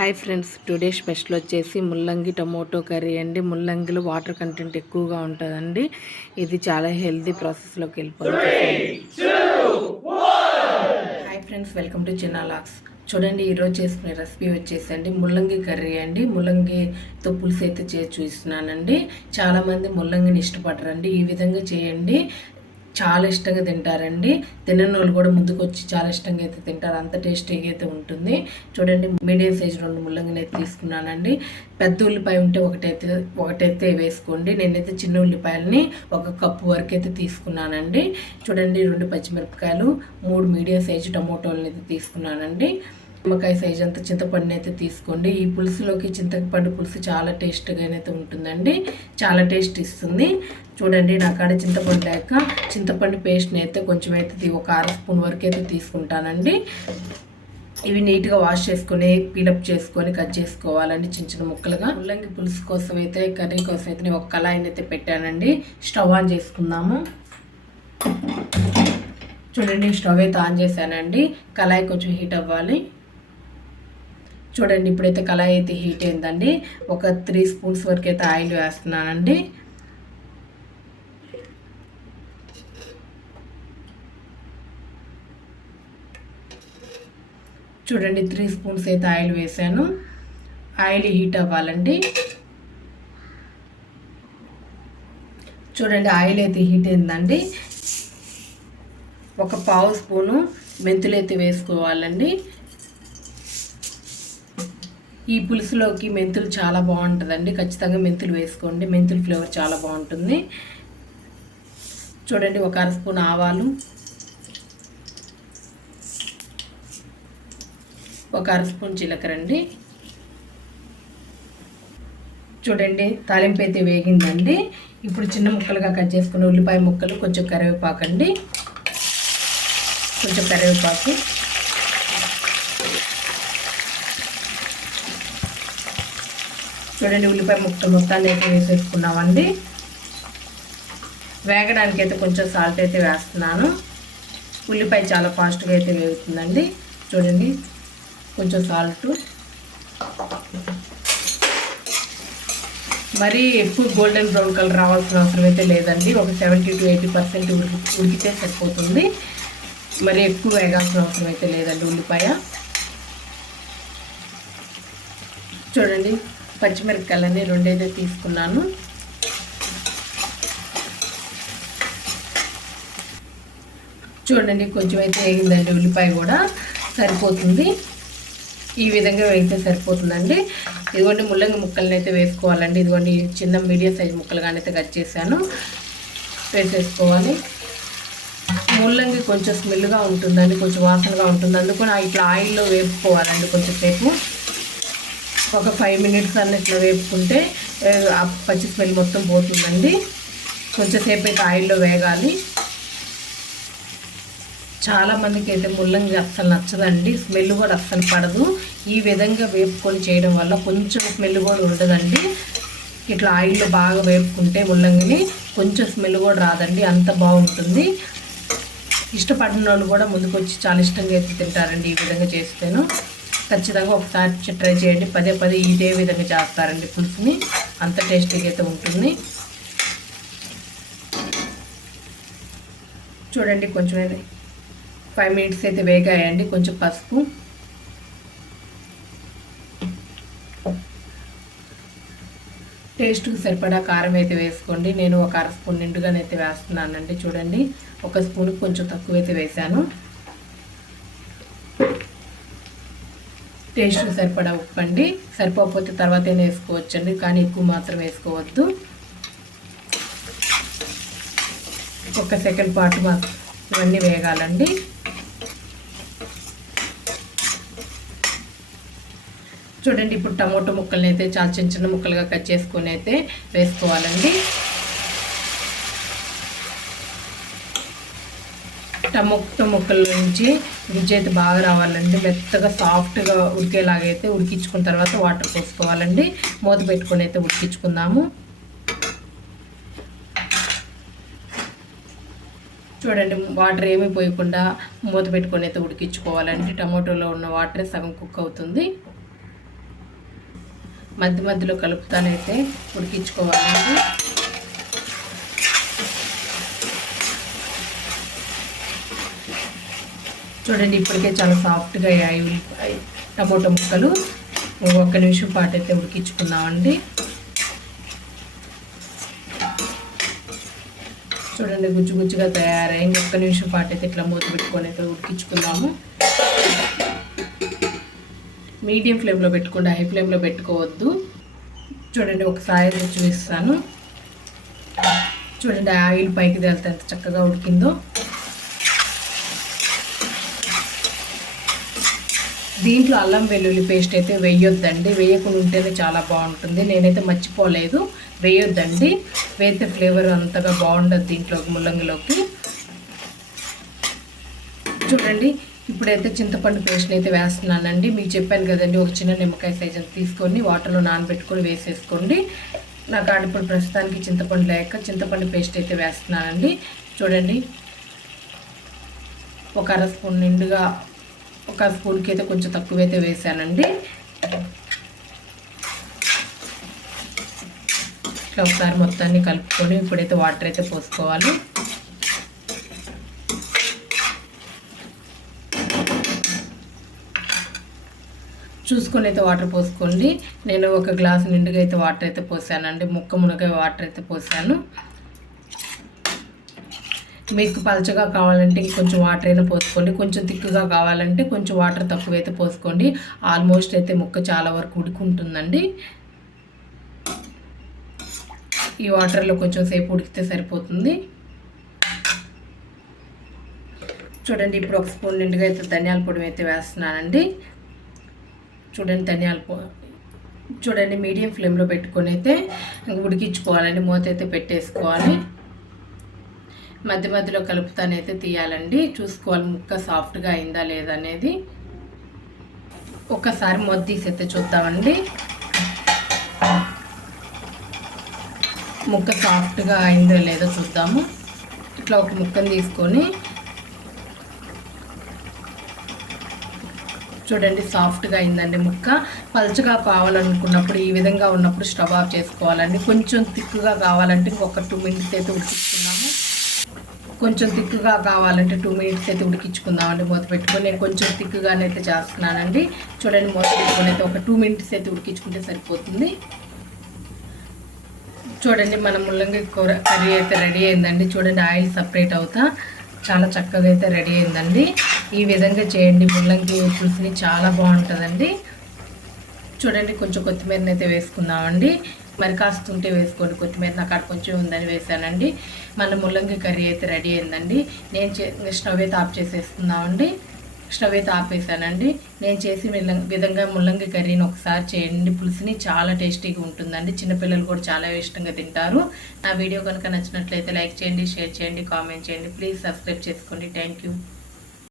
Hi friends. Today special వచ్చేసి ముల్లంగి tomato curry అండి. ముల్లంగిలో వాటర్ కంటెంట్ ఎక్కువగా ఉంటుందండి. ఇది చాలా హెల్తీ ప్రాసెస్లోకి వెళ్ళిపోతుంది. హాయ్ ఫ్రెండ్స్ వెల్కమ్ టు చిన్న లాక్స్. చూడండి ఈరోజు చేసుకునే రెసిపీ వచ్చేసి అండి ముల్లంగి కర్రీ అండి. ముల్లంగితో పులుసు అయితే చేసి చూస్తున్నానండి చాలామంది ముల్లంగిని ఇష్టపడరండి. ఈ విధంగా చేయండి. చాలా ఇష్టంగా తింటారండి. తినని వాళ్ళు కూడా ముందుకు వచ్చి చాలా ఇష్టంగా అయితే తింటారు. అంత టేస్టీగా అయితే ఉంటుంది. చూడండి మీడియం సైజ్ రెండు ముల్లంగిని అయితే తీసుకున్నానండి. పెద్ద ఉల్లిపాయ ఉంటే ఒకటైతే ఒకటైతే వేసుకోండి. నేనైతే చిన్న ఉల్లిపాయలని ఒక కప్పు వరకు అయితే తీసుకున్నానండి. చూడండి రెండు పచ్చిమిరపకాయలు మూడు మీడియం సైజు టమోటోలని అయితే తీసుకున్నానండి. నిమ్మకాయ సైజ్ అంత చింతపండుని అయితే తీసుకోండి. ఈ పులుసులోకి చింతపండు పులుసు చాలా టేస్ట్గానైతే ఉంటుందండి. చాలా టేస్ట్ ఇస్తుంది. చూడండి నా కాడ చింతపండు లేక చింతపండు పేస్ట్ని అయితే కొంచెం అయితే ఒక అర స్పూన్ వరకు అయితే తీసుకుంటానండి. ఇవి నీట్గా వాష్ చేసుకొని పీలప్ చేసుకొని కట్ చేసుకోవాలండి చిన్న చిన్న ముక్కలుగా. ముల్లంగి పులుసు కోసం అయితే కర్రీ కోసం అయితే నేను ఒక కళాయిని అయితే పెట్టానండి. స్టవ్ ఆన్ చేసుకుందాము. చూడండి స్టవ్ అయితే ఆన్ చేశానండి. కళాయి కొంచెం హీట్ అవ్వాలి. చూడండి ఇప్పుడైతే కళాయి అయితే హీట్ అయిందండి. ఒక త్రీ స్పూన్స్ వరకు అయితే ఆయిల్ వేస్తున్నానండి. చూడండి త్రీ స్పూన్స్ అయితే ఆయిల్ వేసాను. ఆయిల్ హీట్ అవ్వాలండి. చూడండి ఆయిల్ అయితే హీట్ అయిందండి. ఒక పావు స్పూను మెంతులు అయితే వేసుకోవాలండి. ఈ పులుసులోకి మెంతులు చాలా బాగుంటుందండి. ఖచ్చితంగా మెంతులు వేసుకోండి. మెంతులు ఫ్లేవర్ చాలా బాగుంటుంది. చూడండి ఒక అర స్పూన్ ఆవాలు ఒక అర స్పూన్ జీలకర్ర అండి. చూడండి తాలింపు అయితే వేగిందండి. ఇప్పుడు చిన్న ముక్కలుగా కట్ చేసుకున్న ఉల్లిపాయ ముక్కలు కొంచెం కరివేపాకు అండి. కొంచెం కరివేపాకు. చూడండి ఉల్లిపాయ ముక్క మొత్తాన్ని అయితే వేసేసుకున్నామండి. వేగడానికి అయితే కొంచెం సాల్ట్ అయితే వేస్తున్నాను. ఉల్లిపాయ చాలా ఫాస్ట్గా అయితే వేగుతుందండి. చూడండి కొంచెం సాల్ట్ మరీ ఎక్కువ గోల్డెన్ బ్రౌన్ కలర్ రావాల్సిన అవసరం అయితే లేదండి. ఒక సెవెంటీ టు ఎయిటీ పర్సెంట్ ఉడికి ఉడికితే సరిపోతుంది. మరి ఎక్కువ వేగాల్సిన అవసరం అయితే లేదండి ఉల్లిపాయ. చూడండి పచ్చిమిరపకాయలని రెండైతే తీసుకున్నాను. చూడండి కొంచెం అయితే వేగిందండి ఉల్లిపాయ కూడా. సరిపోతుంది. ఈ విధంగా వేగితే సరిపోతుందండి. ఇదిగోండి ముల్లంగి ముక్కలను అయితే వేసుకోవాలండి. ఇదిగోండి చిన్న మీడియం సైజ్ ముక్కలుగానైతే కట్ చేశాను. వేసేసుకోవాలి. ముల్లంగి కొంచెం స్మెల్గా ఉంటుందండి కొంచెం వాసనగా ఉంటుంది అందుకని ఇట్లా ఆయిల్లో వేపుకోవాలండి కొంచెం సేపు. ఒక ఫైవ్ మినిట్స్ అన్న ఇట్లా వేపుకుంటే ఆ పచ్చి స్మెల్ మొత్తం పోతుందండి. కొంచెంసేపు అయితే ఆయిల్లో వేగాలి. చాలామందికి అయితే ముల్లంగి అస్సలు నచ్చదండి. స్మెల్ కూడా అస్సలు పడదు. ఈ విధంగా వేపుకొని చేయడం వల్ల కొంచెం స్మెల్ కూడా ఉండదండి. ఇట్లా ఆయిల్లో బాగా వేపుకుంటే ముల్లంగిని కొంచెం స్మెల్ కూడా రాదండి. అంత బాగుంటుంది. ఇష్టపడిన వాళ్ళు కూడా ముందుకు వచ్చి చాలా ఇష్టంగా అయితే తింటారండి ఈ విధంగా చేస్తేను. ఖచ్చితంగా ఒకసారి ట్రై చేయండి. పదే పదే ఇదే విధంగా చేస్తారండి పులుసుని. అంత టేస్టీగా అయితే ఉంటుంది. చూడండి కొంచెం ఫైవ్ మినిట్స్ అయితే వేగాయండి. కొంచెం పసుపు. టేస్ట్కి సరిపడా కారం అయితే వేసుకోండి. నేను ఒక అర స్పూన్ నిండుగానైతే వేస్తున్నానండి. చూడండి. ఒక స్పూన్ కొంచెం తక్కువ అయితే వేసాను టేస్ట్ సరిపడా ఉప్పండి. సరిపోకపోతే తర్వాత వేసుకోవచ్చండి. కానీ ఎక్కువ మాత్రం వేసుకోవద్దు. ఒక సెకండ్ పాటు మా ఇవన్నీ వేగాలండి. చూడండి ఇప్పుడు టమోటో ముక్కల్ని అయితే చాలా చిన్న చిన్న ముక్కలుగా కట్ చేసుకొని అయితే వేసుకోవాలండి. టమోటో ముక్కల నుంచి గుజ్జు అయితే బాగా రావాలండి. మెత్తగా సాఫ్ట్గా ఉడికేలాగైతే ఉడికించుకున్న తర్వాత వాటర్ పోసుకోవాలండి. మూత పెట్టుకొని అయితే ఉడికించుకుందాము. చూడండి వాటర్ ఏమీ పోయకుండా మూత పెట్టుకొని అయితే ఉడికించుకోవాలండి. టమాటోలో ఉన్న వాటరే సగం కుక్ అవుతుంది. మధ్య మధ్యలో కలుపుతానైతే ఉడికించుకోవాలండి. చూడండి ఇప్పటికే చాలా సాఫ్ట్గా అయ్యాయి ఉల్లిపాయ టమోటా ముక్కలు. ఒక్క నిమిషం పాటు అయితే ఉడికించుకున్నామండి చూడండి గుజ్జు గుజ్జుగా తయారైంది. ఒక్క నిమిషం పాటు అయితే ఇట్లా మూత పెట్టుకొని అయితే ఉడికించుకుందాము. మీడియం ఫ్లేమ్లో పెట్టుకోండి హై ఫ్లేమ్లో పెట్టుకోవద్దు. చూడండి ఒకసారి చూపిస్తాను చూడండి ఆయిల్ పైకి తేలితే ఎంత చక్కగా ఉడికిందో. దీంట్లో అల్లం వెల్లుల్లి పేస్ట్ అయితే వేయొద్దండి. వేయకుండా ఉంటేనే చాలా బాగుంటుంది. నేనైతే మర్చిపోలేదు. వేయొద్దండి. వేస్తే ఫ్లేవర్ అంతగా బాగుండదు దీంట్లో ముల్లంగిలోకి. చూడండి. ఇప్పుడైతే చింతపండు పేస్ట్ని అయితే వేస్తున్నానండి. మీకు చెప్పాను కదండి ఒక చిన్న నిమ్మకాయ సైజు తీసుకొని వాటర్లో నానబెట్టుకొని వేసేసుకోండి. నాకు ఇప్పుడు ప్రస్తుతానికి చింతపండు లేక చింతపండు పేస్ట్ అయితే వేస్తున్నానండి. చూడండి. ఒక అర స్పూన్ నిండుగా ఒక స్పూన్కి అయితే కొంచెం తక్కువైతే వేసానండి. ఇట్లా ఒకసారి మొత్తాన్ని కలుపుకొని ఇప్పుడైతే వాటర్ అయితే పోసుకోవాలి. చూసుకొని అయితే వాటర్ పోసుకోండి. నేను ఒక గ్లాస్ నిండుగా అయితే వాటర్ అయితే పోసానండి. ముక్క మునగ వాటర్ అయితే పోసాను. మీకు పలచగా కావాలంటే ఇంకొంచెం వాటర్ అయినా పోసుకోండి. కొంచెం తిక్కుగా కావాలంటే కొంచెం వాటర్ తక్కువ అయితే పోసుకోండి. ఆల్మోస్ట్ అయితే ముక్క చాలా వరకు ఉడుకుంటుందండి. ఈ వాటర్లో కొంచెం సేపు ఉడికితే సరిపోతుంది. చూడండి ఇప్పుడు ఒక స్పూన్ నిండుగా అయితే ధనియాల పొడి అయితే వేస్తున్నానండి. చూడండి ధనియాల పొడి చూడండి మీడియం ఫ్లేమ్లో పెట్టుకొని అయితే ఉడికించుకోవాలండి. మూత అయితే పెట్టేసుకోవాలి. మధ్య మధ్యలో కలుపుతానైతే తీయాలండి. చూసుకోవాలి ముక్క సాఫ్ట్గా అయిందా లేదా అనేది. ఒకసారి మొద్దీసైతే చూద్దామండి. ముక్క సాఫ్ట్గా అయిందో లేదో చూద్దాము. ఇట్లా ఒక ముక్కను తీసుకొని చూడండి సాఫ్ట్గా అయిందండి ముక్క. పలుచగా కావాలనుకున్నప్పుడు ఈ విధంగా ఉన్నప్పుడు స్టవ్ ఆఫ్ చేసుకోవాలండి. కొంచెం థిక్గా కావాలంటే ఇంకొక టూ మినిట్స్ అయితే ఉడికి కొంచెం థిక్గా కావాలంటే టూ మినిట్స్ అయితే ఉడికించుకుందామండి మూత పెట్టుకొని. నేను కొంచెం థిక్గానే అయితే చేస్తున్నానండి. చూడండి మూత పెట్టుకొని అయితే ఒక టూ మినిట్స్ అయితే ఉడికించుకుంటే సరిపోతుంది. చూడండి మన ముల్లంగి కూర కర్రీ అయితే రెడీ అయిందండి. చూడండి ఆయిల్ సపరేట్ అవుతా చాలా చక్కగా అయితే రెడీ అయిందండి. ఈ విధంగా చేయండి. ముల్లంగి పులుసుని చాలా బాగుంటుందండి. చూడండి కొంచెం కొత్తిమీరని అయితే వేసుకుందామండి. మరి కాస్త ఉంటే వేసుకోండి. కొత్తిమీర నాకు అక్కడ కొంచెం ఉందని వేసానండి. మన ముల్లంగి కర్రీ అయితే రెడీ అయిందండి. నేను స్టవ్ అయితే ఆఫ్ చేసేస్తున్నామండి. స్టవ్ అయితే ఆపేసానండి నేను చేసి విధంగా ముల్లంగి కర్రీని ఒకసారి చేయండి. పులుసుని చాలా టేస్టీగా ఉంటుందండి. చిన్నపిల్లలు కూడా చాలా ఇష్టంగా తింటారు. నా వీడియో కనుక నచ్చినట్లయితే లైక్ చేయండి షేర్ చేయండి కామెంట్ చేయండి. ప్లీజ్ సబ్స్క్రైబ్ చేసుకోండి. Thank you.